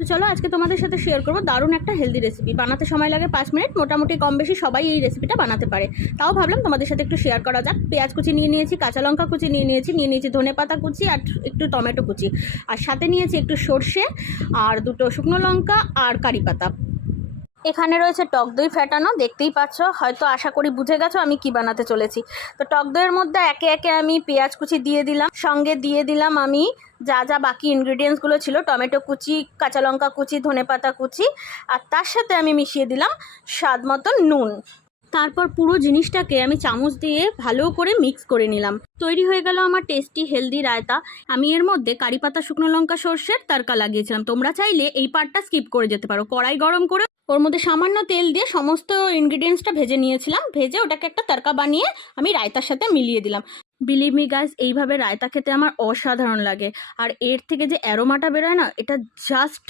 তো চলো আজকে তোমাদের সাথে শেয়ার করবো দারুণ একটা হেলদি রেসিপি। বানাতে সময় লাগে 5 মিনিট, মোটামুটি কম বেশি সবাই এই রেসিপিটা বানাতে পারে। তাও ভাবলাম তোমাদের সাথে একটু শেয়ার করা যাক। পেঁয়াজ কুচি নিয়ে নিয়েছি, কাঁচা লঙ্কা কুচি নিয়ে নিয়েছি ধনে পাতা কুচি আর একটু টমেটো কুচি, আর সাথে নিয়েছি একটু সর্ষে আর দুটো শুকনো লঙ্কা আর কারি পাতা। এখানে রয়েছে টক দই ফেটানো, দেখতেই পাচ্ছ, হয়তো আশা করি বুঝে গেছো আমি কি বানাতে চলেছি। তো টক দইয়ের মধ্যে একে একে আমি পেঁয়াজ কুচি দিয়ে দিলাম, সঙ্গে দিয়ে দিলাম আমি যা যা বাকি ইনগ্রিডিয়েন্টসগুলো ছিল, টমেটো কুচি, কাঁচা লঙ্কা কুচি, ধনেপাতা কুচি, আর তার সাথে আমি মিশিয়ে দিলাম স্বাদ মতো নুন। তারপর পুরো জিনিসটাকে আমি চামচ দিয়ে ভালো করে মিক্স করে নিলাম। তৈরি হয়ে গেল আমার টেস্টি হেলদি রায়তা। আমি এর মধ্যে কারি পাতা, শুকনো লঙ্কা, সর্ষের তড়কা লাগিয়েছিলাম। তোমরা চাইলে এই পার্টটা স্কিপ করে যেতে পারো। কড়াই গরম করে ওর মধ্যে সামান্য তেল দিয়ে সমস্ত ইনগ্রিডিয়েন্টসটা ভেজে নিয়েছিলাম। ভেজে ওটাকে একটা তড়কা বানিয়ে আমি রায়তার সাথে মিলিয়ে দিলাম। বিলিভ মি গাইস, এইভাবে রায়তা খেতে আমার অসাধারণ লাগে। আর এর থেকে যে অ্যারোমাটা বেরোয় না, এটা জাস্ট